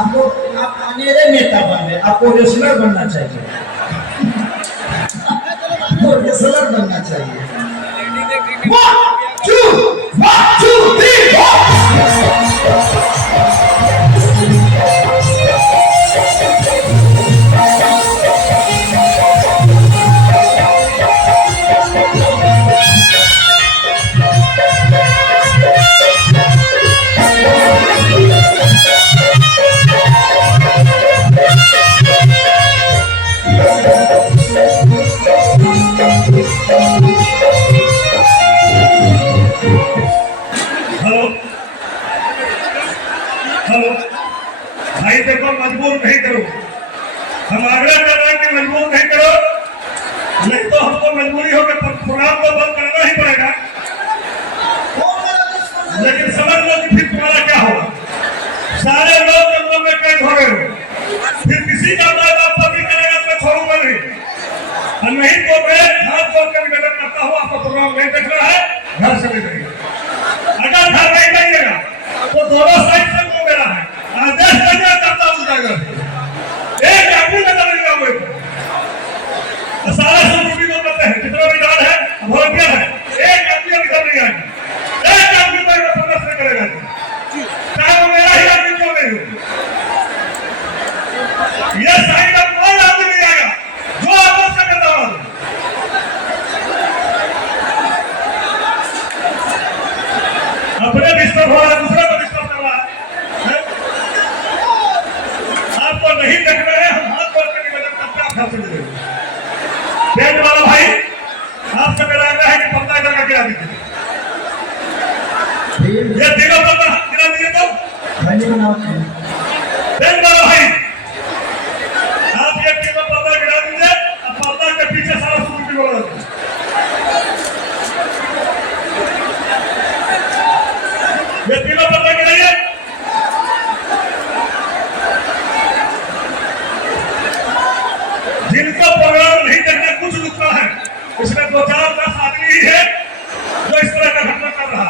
आपको आप अनेरे नेता बन गए, आपको रेसलर बनना चाहिए, आपको रेसलर बनना चाहिए। 1 2 3 हेलो हेलो भाई देखो, मजबूर नहीं करो, हम आग्रह कर रहे हैं कि मजबूर नहीं करो, नहीं तो हमको मजबूरी होकर प्रोग्राम को बंद करना ही पड़ेगा। लेकिन समझ लो कि फिर तुम्हारा क्या होगा, सारे लोग जंगलों में कैद हो गए, फिर किसी का माँ बाप पति करेगा तो छोड़ूंगा नहीं, और नहीं तो मैं हाथ जोड़ कर निवेदन करता हूँ, आपका प्रोग्राम नहीं देख रहा है, घर चले जाइए। अगर घर नहीं जाइएगा तो दोनों साइड से वो मेरा है, आदेश करना करता हूँ जाएगा, एक आदमी नजर नहीं आऊंगे तो सारा संस्कृति को करते हैं, जितना भी दान है वॉलंटियर है, एक आदमी निकल नहीं आएगा, एक आदमी पर प्रदर्शन करेगा, चाहे वो मेरा ही आदमी क्यों नहीं हो, ये साइड का कोई आदमी नहीं आएगा जो आदेश का करता हूँ। अपने डिस्टर्ब हो रहा है, दूसरे को डिस्टर्ब कर रहा है, आपको नहीं देख रहे हैं, हम हाथ जोड़ के निवेदन करते हैं, आप घर से जाइए। बैंड वाला भाई, आपसे मेरा आग्रह है कि पर्दा इधर का गिरा दीजिए, ये तीनों पर्दा गिरा दीजिए। तो बैंड वाला भाई, आप ये तीनों पर्दा गिरा दीजिए, अब पर्दा के पीछे सारा सुनती बोला जाता है। ये तीनों पर्दा गिराइए, जिनको प्रोग्राम नहीं देखने कुछ रुकता है, उसमें 2-4-10 आदमी ही है जो इस तरह का घटना कर रहा है।